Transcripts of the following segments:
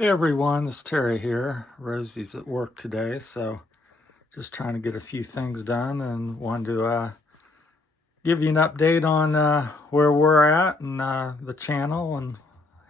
Hey everyone, it's Terry here. Rosie's at work today, so just trying to get a few things done and wanted to give you an update on where we're at and the channel, and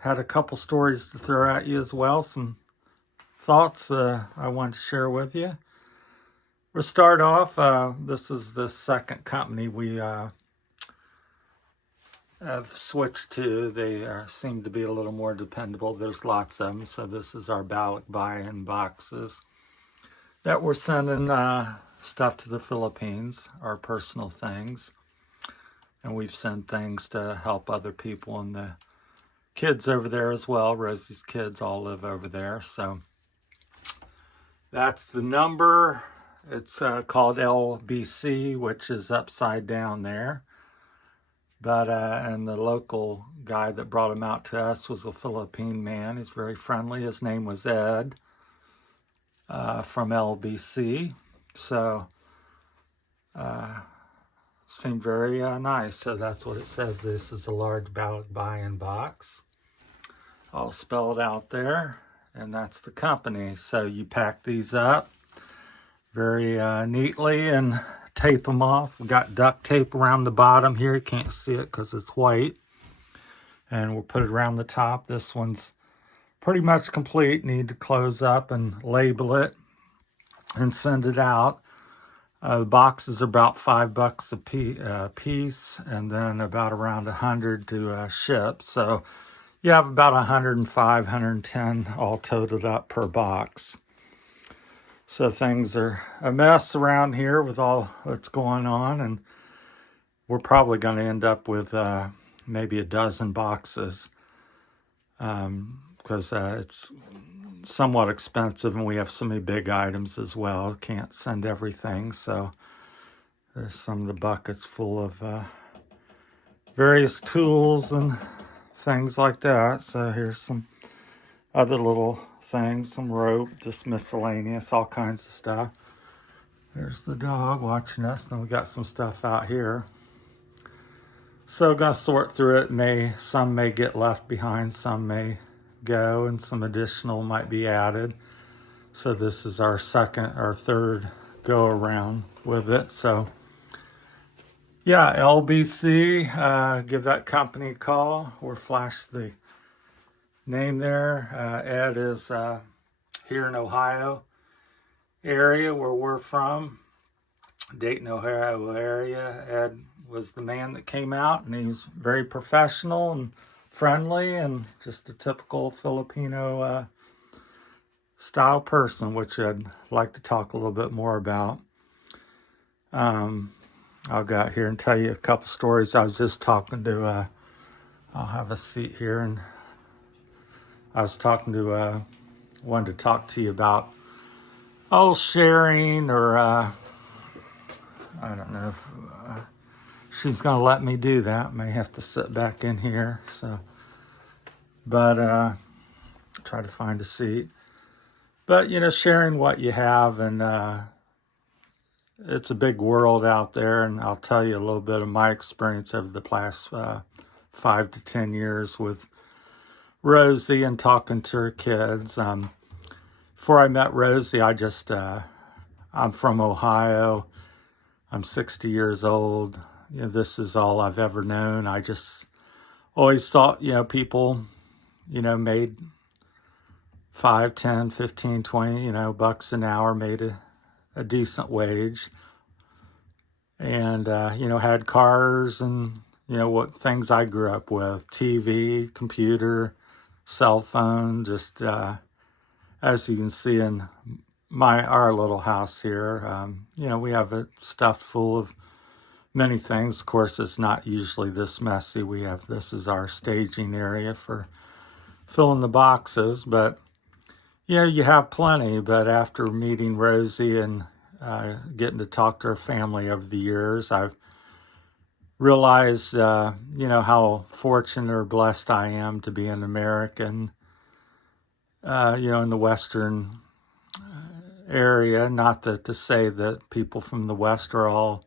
had a couple stories to throw at you as well, some thoughts I wanted to share with you. We'll start off, this is the second company we have switched to. They seem to be a little more dependable. There's lots of them, so this is our Balik buy-in boxes that we're sending stuff to the Philippines, our personal things. And we've sent things to help other people, and the kids over there as well. Rosie's kids all live over there. So that's the number. It's called LBC, which is upside down there. But and the local guy that brought him out to us was a Philippine man. He's very friendly. His name was Ed from LBC. So seemed very nice. So that's what it says. This is a large Balik buy-in box. I'll spell it out there. And that's the company. So you pack these up very neatly and tape them off. We've got duct tape around the bottom here. You can't see it because it's white. And we'll put it around the top. This one's pretty much complete. Need to close up and label it and send it out. The boxes are about $5 a piece, and then about around 100 to ship. So you have about 105, 110 all totaled up per box. So things are a mess around here with all that's going on, and we're probably going to end up with maybe a dozen boxes because it's somewhat expensive, and we have so many big items as well. Can't send everything, so there's some of the buckets full of various tools and things like that. So here's some other little things, some rope, just miscellaneous, all kinds of stuff. There's the dog watching us. Then we got some stuff out here. So gonna sort through it. Some may get left behind, some may go, and some additional might be added. So this is our third go around with it. So yeah, LBC, give that company a call or flash the name there. Ed is here in Ohio area where we're from, Dayton, Ohio area. Ed was the man that came out, and he was very professional and friendly and just a typical Filipino style person, which I'd like to talk a little bit more about. I'll go out here and tell you a couple stories. I was just talking to, I'll have a seat here, and I was talking to, wanted to talk to you about, sharing, or I don't know if she's going to let me do that. May have to sit back in here. So, but try to find a seat. But, sharing what you have, and it's a big world out there, and I'll tell you a little bit of my experience over the past 5 to 10 years with Rosie and talking to her kids. Before I met Rosie, I'm from Ohio. I'm 60 years old. This is all I've ever known. I just always thought, people, made 5, 10, 15, 20, bucks an hour, made a decent wage, and, had cars and, what things I grew up with, TV, computer, cell phone, just, as you can see in our little house here, we have it stuffed full of many things. Of course, it's not usually this messy. This is our staging area for filling the boxes, but you have plenty. But after meeting Rosie and getting to talk to her family over the years, I've realized, how fortunate or blessed I am to be an American, in the Western area. Not that to say that people from the West are all,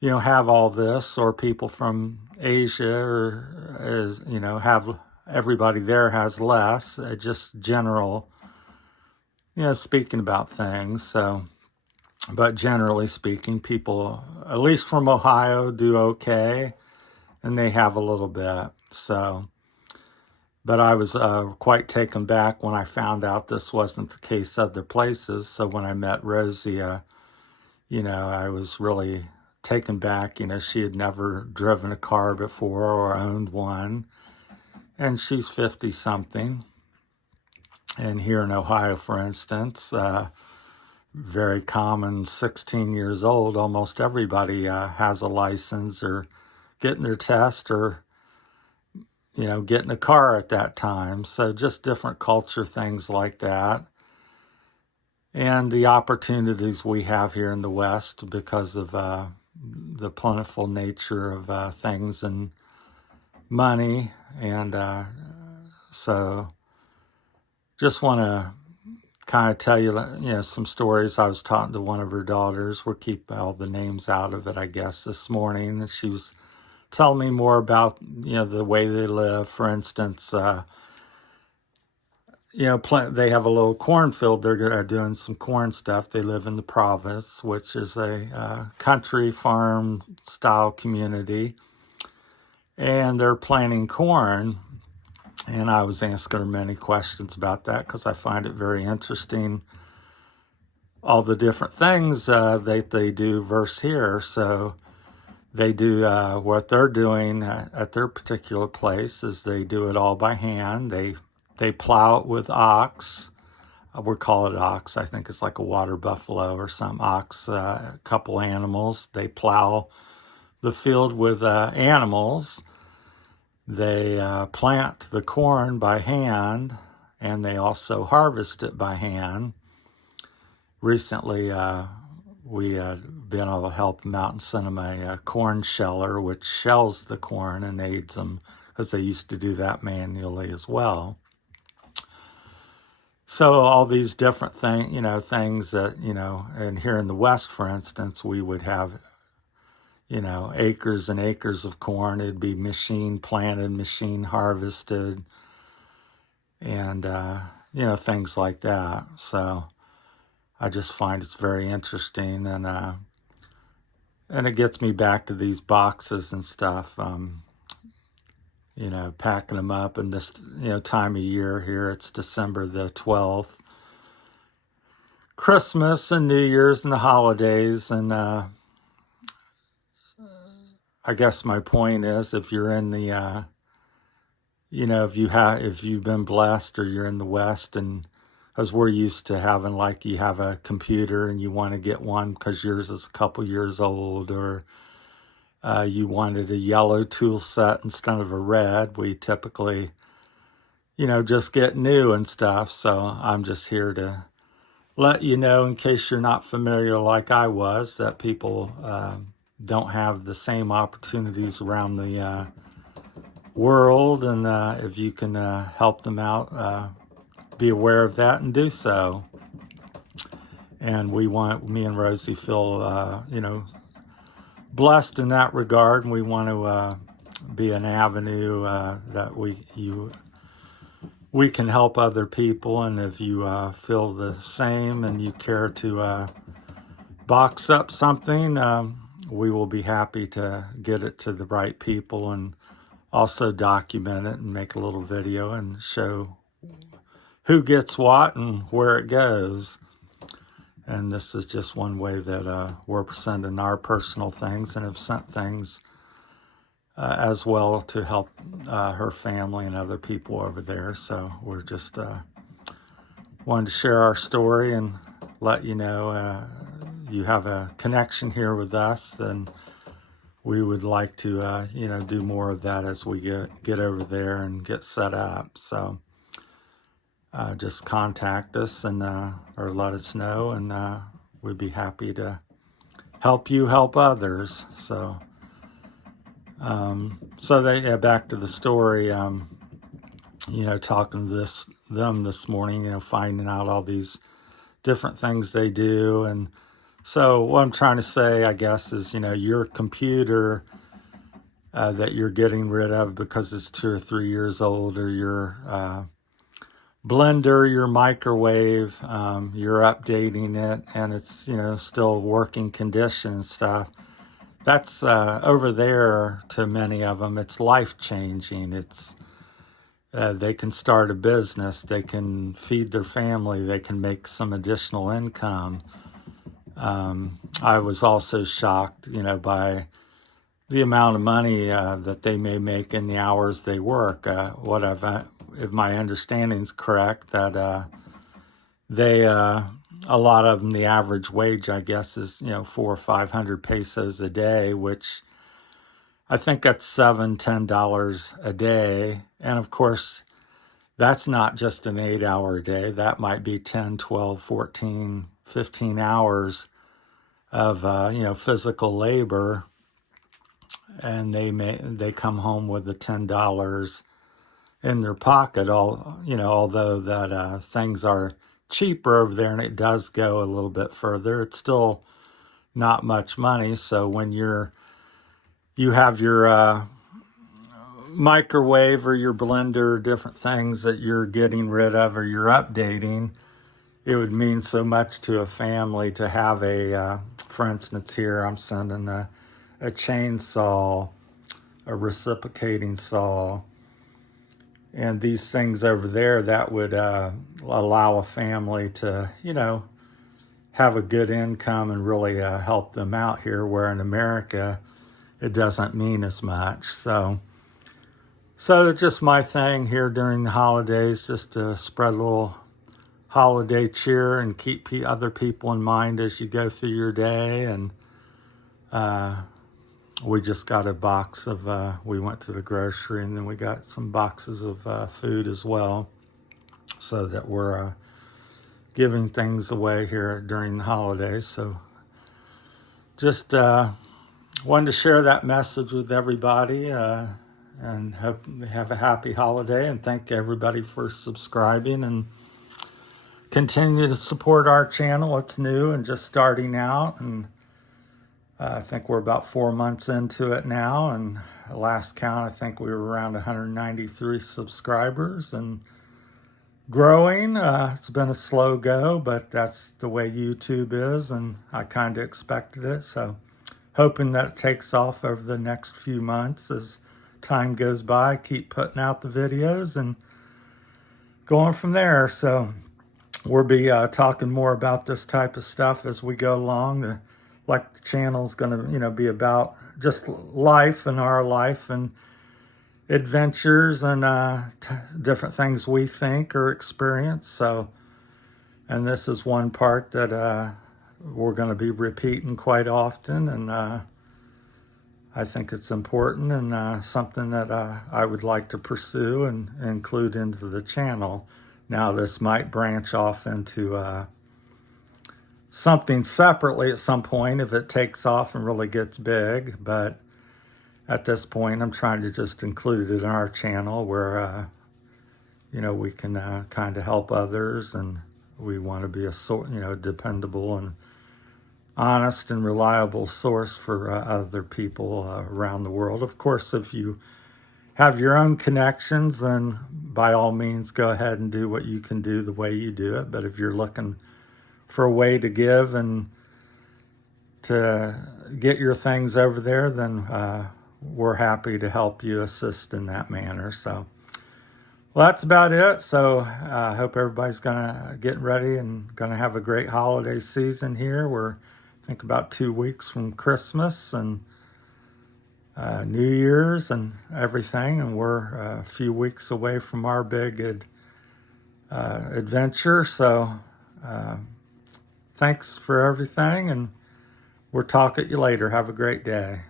have all this, or people from Asia or have everybody there has less, just general, speaking about things. So, but generally speaking, people, at least from Ohio, do okay, and they have a little bit. So, but I was quite taken back when I found out this wasn't the case other places. So when I met Rosie, I was really taken back. She had never driven a car before or owned one, and she's 50 something. And here in Ohio, for instance, very common, 16 years old, almost everybody has a license or getting their test or, getting a car at that time. So just different culture things like that. And the opportunities we have here in the West because of the plentiful nature of things and money. And so just want to kind of tell you, some stories. I was talking to one of her daughters. We'll keep all the names out of it, I guess, this morning. And she was telling me more about, the way they live. For instance, they have a little cornfield. They're doing some corn stuff. They live in the province, which is a country farm style community. And they're planting corn. And I was asking her many questions about that because I find it very interesting, all the different things that they do versus here. So they do what they're doing at their particular place is they do it all by hand. They plow it with ox. We call it ox. I think it's like a water buffalo or some ox, a couple animals. They plow the field with animals. They plant the corn by hand, and they also harvest it by hand. Recently, we had been able to help them out and send them a corn sheller, which shells the corn and aids them, because they used to do that manually as well. So all these different things that, and here in the West, for instance, we would have acres and acres of corn. It'd be machine planted, machine harvested, and, things like that. So I just find it's very interesting. And it gets me back to these boxes and stuff, packing them up. And this, time of year here, it's December the 12th, Christmas and New Year's and the holidays. And, I guess my point is, if you're in the, if you've been blessed or you're in the West, and as we're used to having, like, you have a computer and you want to get one because yours is a couple years old, or you wanted a yellow tool set instead of a red, we typically, just get new and stuff. So I'm just here to let you know, in case you're not familiar like I was, that people don't have the same opportunities around the world, and if you can help them out, be aware of that and do so. And me and Rosie feel, blessed in that regard, and we want to be an avenue that we can help other people. And if you feel the same and you care to box up something, we will be happy to get it to the right people and also document it and make a little video and show who gets what and where it goes. And this is just one way that we're sending our personal things, and have sent things as well to help her family and other people over there. So we're just wanted to share our story and let you know you have a connection here with us, and we would like to do more of that as we get over there and get set up. So just contact us and or let us know, and we'd be happy to help you help others. So back to the story, talking to them this morning, finding out all these different things they do. And so what I'm trying to say, I guess, is, your computer that you're getting rid of because it's 2 or 3 years old, or your blender, your microwave, you're updating it and it's, still working condition and stuff. That's over there to many of them. It's life changing. They can start a business, they can feed their family, they can make some additional income. I was also shocked, by the amount of money that they may make in the hours they work. If my understanding is correct, that they a lot of them, the average wage, I guess, is 400 or 500 pesos a day, which I think that's $7-10 a day. And of course, that's not just an 8-hour day. That might be 10, 12, 14, 15 hours of physical labor, and they come home with the $10 in their pocket. Although that things are cheaper over there and it does go a little bit further, it's still not much money. So when you have your microwave or your blender, different things that you're getting rid of or you're updating, it would mean so much to a family to have for instance, here I'm sending a chainsaw, a reciprocating saw, and these things over there that would allow a family to, have a good income and really help them out here, where in America, it doesn't mean as much. So just my thing here during the holidays, just to spread a little holiday cheer and keep other people in mind as you go through your day. And we just got a box of, we went to the grocery and then we got some boxes of food as well, so that we're giving things away here during the holidays. So just wanted to share that message with everybody, and hope they have a happy holiday, and thank everybody for subscribing and continue to support our channel. It's new and just starting out, and I think we're about 4 months into it now, and last count, I think we were around 193 subscribers and growing. It's been a slow go, but that's the way YouTube is, and I kind of expected it. So hoping that it takes off over the next few months as time goes by. Keep putting out the videos and going from there. So we'll be talking more about this type of stuff as we go along. The channel's going to be about just life and our life and adventures and different things we think or experience. So, and this is one part that we're going to be repeating quite often, and I think it's important and something that I would like to pursue and include into the channel. Now, this might branch off into something separately at some point if it takes off and really gets big, but at this point, I'm trying to just include it in our channel where, we can kind of help others, and we want to be a dependable and honest and reliable source for other people around the world. Of course, if you have your own connections, then by all means, go ahead and do what you can do the way you do it. But if you're looking for a way to give and to get your things over there, then we're happy to help you assist in that manner. So, well, that's about it. So I hope everybody's gonna get ready and gonna have a great holiday season here. We're, I think, about 2 weeks from Christmas and New Year's and everything, and we're a few weeks away from our big adventure. So thanks for everything, and we'll talk at you later. Have a great day.